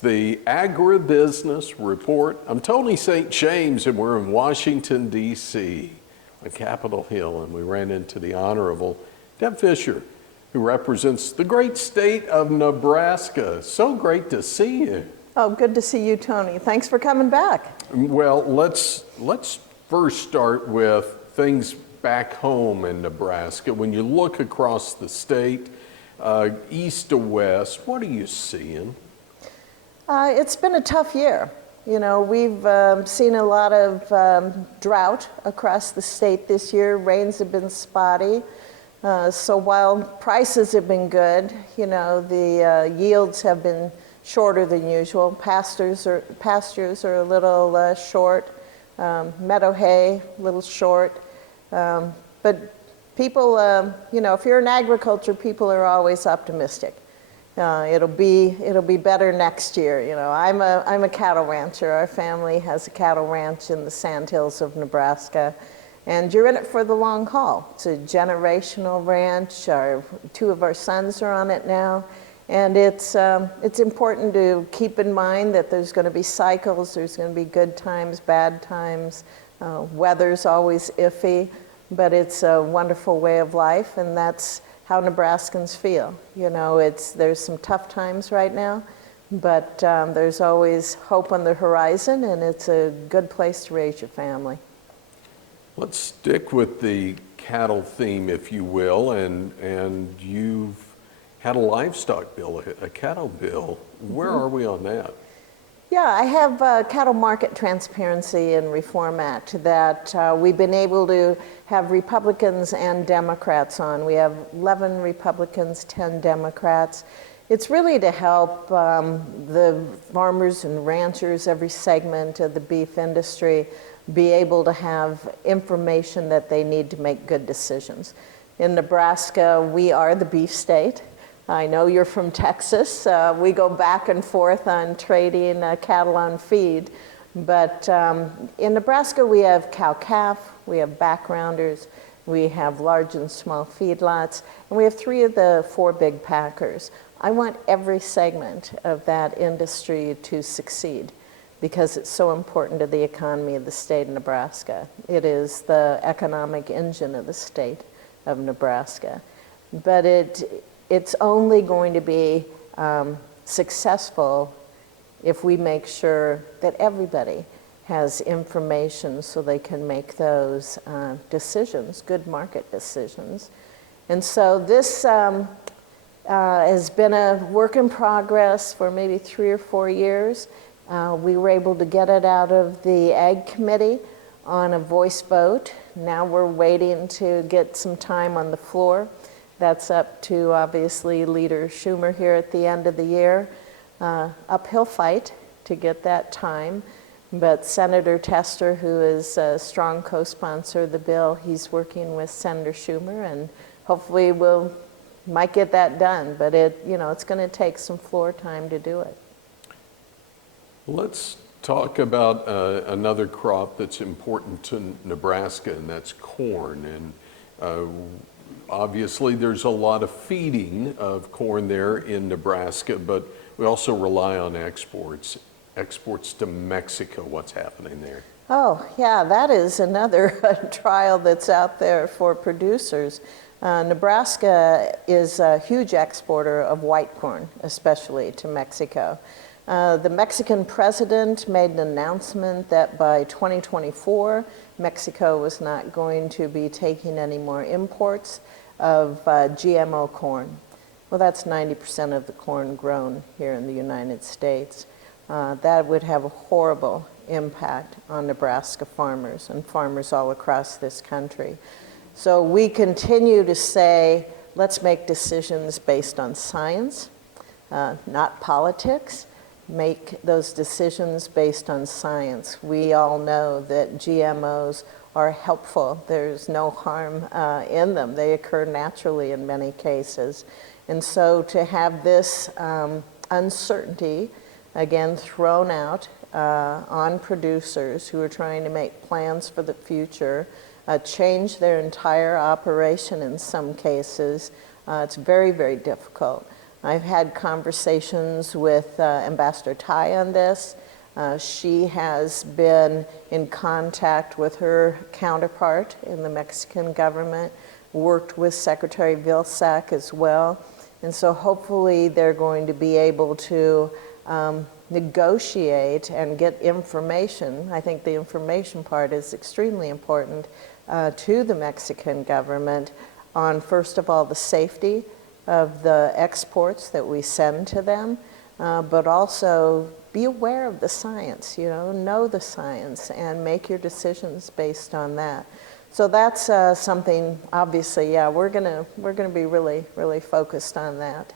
It's the Agribusiness Report. I'm Tony St. James, and we're in Washington, D.C., on Capitol Hill, and we ran into the Honorable Deb Fischer, who represents the great state of Nebraska. So great to see you. Oh, good to see you, Tony. Thanks for coming back. Well, let's first start with things back home in Nebraska. When you look across the state, east to west, what are you seeing? It's been a tough year. You know, we've seen a lot of drought across the state this year. Rains have been spotty. So while prices have been good, you know, the yields have been shorter than usual. Pastures are a little short. Meadow hay, a little short. But people, you know, if you're in agriculture, people are always optimistic. It'll be better next year. You know, I'm a cattle rancher. Our family has a cattle ranch in the Sandhills of Nebraska, and you're in it for the long haul. It's a generational ranch. Two of our sons are on it now, and it's important to keep in mind that there's going to be cycles. There's going to be good times, bad times. Weather's always iffy, but it's a wonderful way of life, and that's how Nebraskans feel. You know, there's some tough times right now, but there's always hope on the horizon, and it's a good place to raise your family. Let's stick with the cattle theme, if you will, and you've had a livestock bill, a cattle bill. Where are we on that? Yeah, I have a Cattle Market Transparency and Reform Act that we've been able to have Republicans and Democrats on. We have 11 Republicans, 10 Democrats. It's really to help the farmers and ranchers, every segment of the beef industry, be able to have information that they need to make good decisions. In Nebraska, we are the beef state. I know you're from Texas. We go back and forth on trading cattle on feed. But in Nebraska, we have cow-calf, we have backgrounders, we have large and small feedlots, and we have 3 of the 4 big packers. I want every segment of that industry to succeed because it's so important to the economy of the state of Nebraska. It is the economic engine of the state of Nebraska. But it's only going to be successful if we make sure that everybody has information so they can make those decisions, good market decisions. And so this has been a work in progress for maybe 3 or 4 years. We were able to get it out of the Ag Committee on a voice vote. Now we're waiting to get some time on the floor. That's up to, obviously, Leader Schumer here at the end of the year. Uphill fight to get that time. But Senator Tester, who is a strong co-sponsor of the bill, he's working with Senator Schumer, and hopefully might get that done. But it's going to take some floor time to do it. Let's talk about another crop that's important to Nebraska, and that's corn. And obviously, there's a lot of feeding of corn there in Nebraska, but we also rely on exports to Mexico. What's happening there? Oh, yeah, that is another trial that's out there for producers. Nebraska is a huge exporter of white corn, especially to Mexico. The Mexican president made an announcement that by 2024, Mexico was not going to be taking any more imports of GMO corn. Well, that's 90% of the corn grown here in the United States. That would have a horrible impact on Nebraska farmers and farmers all across this country. So we continue to say, let's make decisions based on science, not politics. Make those decisions based on science. We all know that GMOs are helpful. There's no harm in them. They occur naturally in many cases. And so to have this uncertainty, again, thrown out on producers who are trying to make plans for the future, change their entire operation in some cases, it's very, very difficult. I've had conversations with Ambassador Tai on this. She has been in contact with her counterpart in the Mexican government, worked with Secretary Vilsack as well. And so hopefully they're going to be able to negotiate and get information. I think the information part is extremely important to the Mexican government on, first of all, the safety of the exports that we send to them, but also be aware of the science, know the science and make your decisions based on that. So that's something, obviously, yeah, we're gonna be really, really focused on that.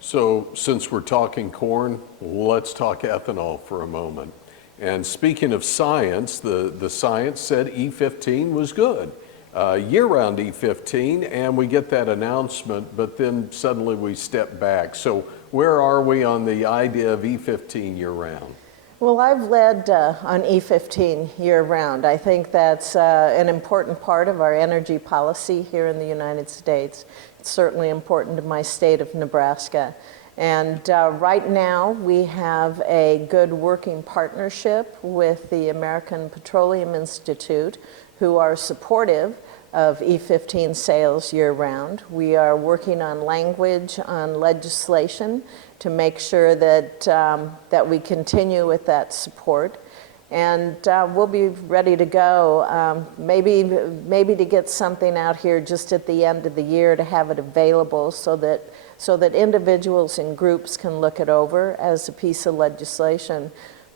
So since we're talking corn, let's talk ethanol for a moment. And speaking of science, the science said E15 was good, year-round E15, and we get that announcement, but then suddenly we step back. So where are we on the idea of E15 year-round? Well, I've led on E15 year-round. I think that's an important part of our energy policy here in the United States. It's certainly important to my state of Nebraska. And right now, we have a good working partnership with the American Petroleum Institute, who are supportive of E15 sales year-round. We are working on language, on legislation to make sure that, that we continue with that support. And we'll be ready to go, maybe to get something out here just at the end of the year to have it available so that individuals and groups can look it over as a piece of legislation.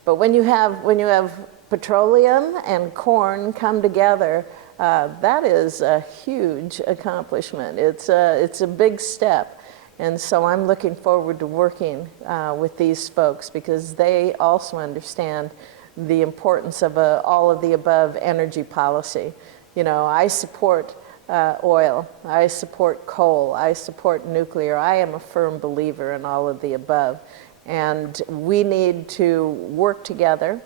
But when you have petroleum and corn come together, that is a huge accomplishment. It's a big step. And so I'm looking forward to working with these folks because they also understand the importance of all of the above energy policy. I support oil, I support coal, I support nuclear. I am a firm believer in all of the above. And we need to work together.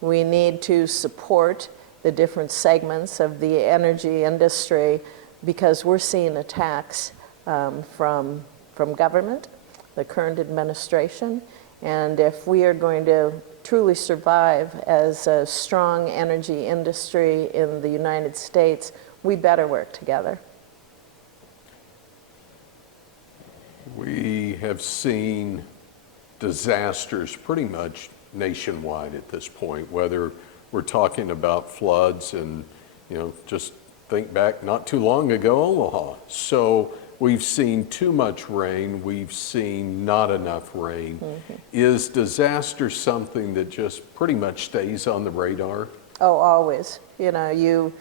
We need to support the different segments of the energy industry because we're seeing attacks from government, the current administration. And if we are going to truly survive as a strong energy industry in the United States, we better work together. We have seen disasters pretty much nationwide at this point, whether we're talking about floods and, just think back not too long ago, Omaha. So we've seen too much rain, we've seen not enough rain. Mm-hmm. Is disaster something that just pretty much stays on the radar? Oh, always. You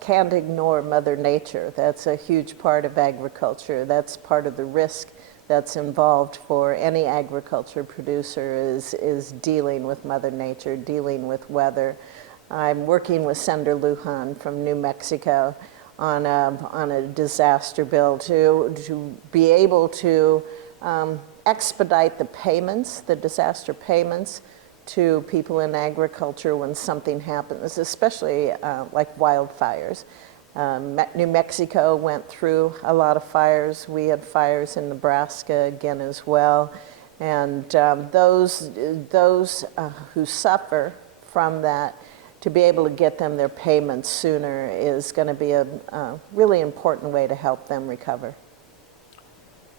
can't ignore Mother Nature. That's a huge part of agriculture. That's part of the risk that's involved for any agriculture producer is dealing with Mother Nature, dealing with weather. I'm working with Senator Lujan from New Mexico on a disaster bill to be able to expedite the payments, the disaster payments to people in agriculture when something happens, especially like wildfires. New Mexico went through a lot of fires. We had fires in Nebraska again as well. And those who suffer from that, to be able to get them their payments sooner is going to be a really important way to help them recover.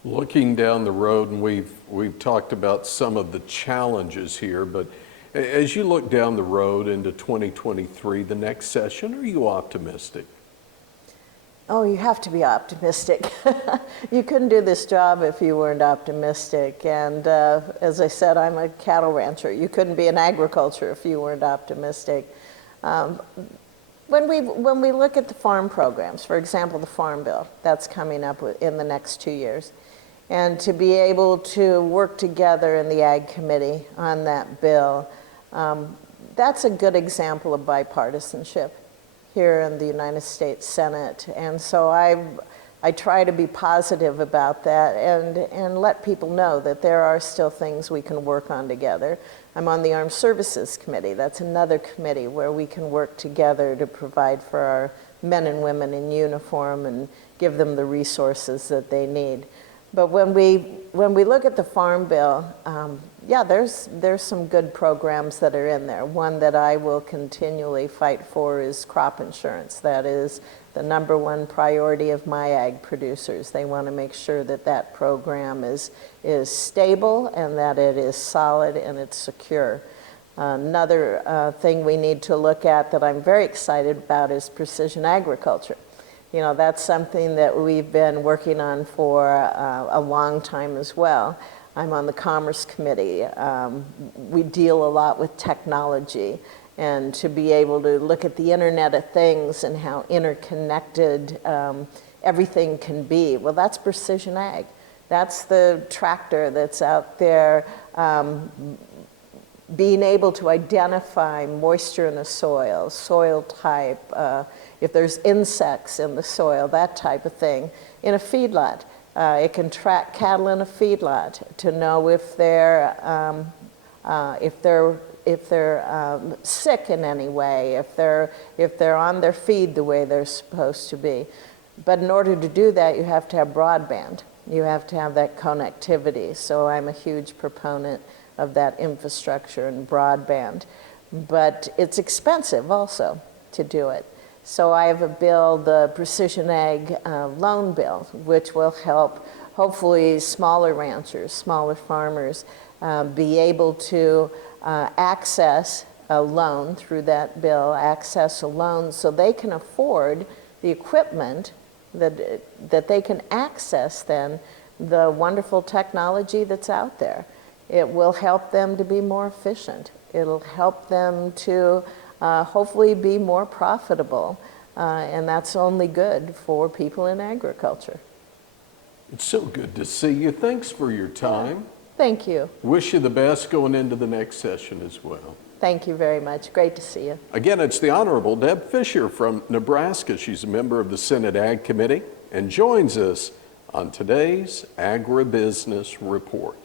Looking down the road, and we've talked about some of the challenges here, but as you look down the road into 2023, the next session, are you optimistic? Oh, you have to be optimistic. You couldn't do this job if you weren't optimistic. And as I said, I'm a cattle rancher. You couldn't be in agriculture if you weren't optimistic. When we look at the farm programs, for example, the Farm Bill, that's coming up in the next 2 years. And to be able to work together in the Ag Committee on that bill, that's a good example of bipartisanship here in the United States Senate. And so I try to be positive about that and let people know that there are still things we can work on together. I'm on the Armed Services Committee. That's another committee where we can work together to provide for our men and women in uniform and give them the resources that they need. But when we look at the Farm Bill, yeah, there's some good programs that are in there. One that I will continually fight for is crop insurance. That is the #1 priority of my ag producers. They want to make sure that that program is stable and that it is solid and it's secure. Another thing we need to look at that I'm very excited about is precision agriculture. You know, that's something that we've been working on for a long time as well. I'm on the Commerce Committee. We deal a lot with technology, and to be able to look at the Internet of Things and how interconnected everything can be. Well, that's precision ag. That's the tractor that's out there being able to identify moisture in the soil, soil type, if there's insects in the soil, that type of thing. In a feedlot, it can track cattle in a feedlot to know if they're sick in any way, if they're on their feed the way they're supposed to be. But in order to do that, you have to have broadband. You have to have that connectivity. So I'm a huge proponent of that infrastructure and broadband. But it's expensive also to do it. So I have a bill, the Precision Ag Loan Bill, which will help hopefully smaller ranchers, smaller farmers be able to access a loan through that bill, access a loan so they can afford the equipment that they can access then the wonderful technology that's out there. It will help them to be more efficient. It'll help them to hopefully be more profitable, and that's only good for people in agriculture. It's so good to see you. Thanks for your time. Thank you. Wish you the best going into the next session as well. Thank you very much. Great to see you. Again, it's the Honorable Deb Fischer from Nebraska. She's a member of the Senate Ag Committee and joins us on today's Agribusiness Report.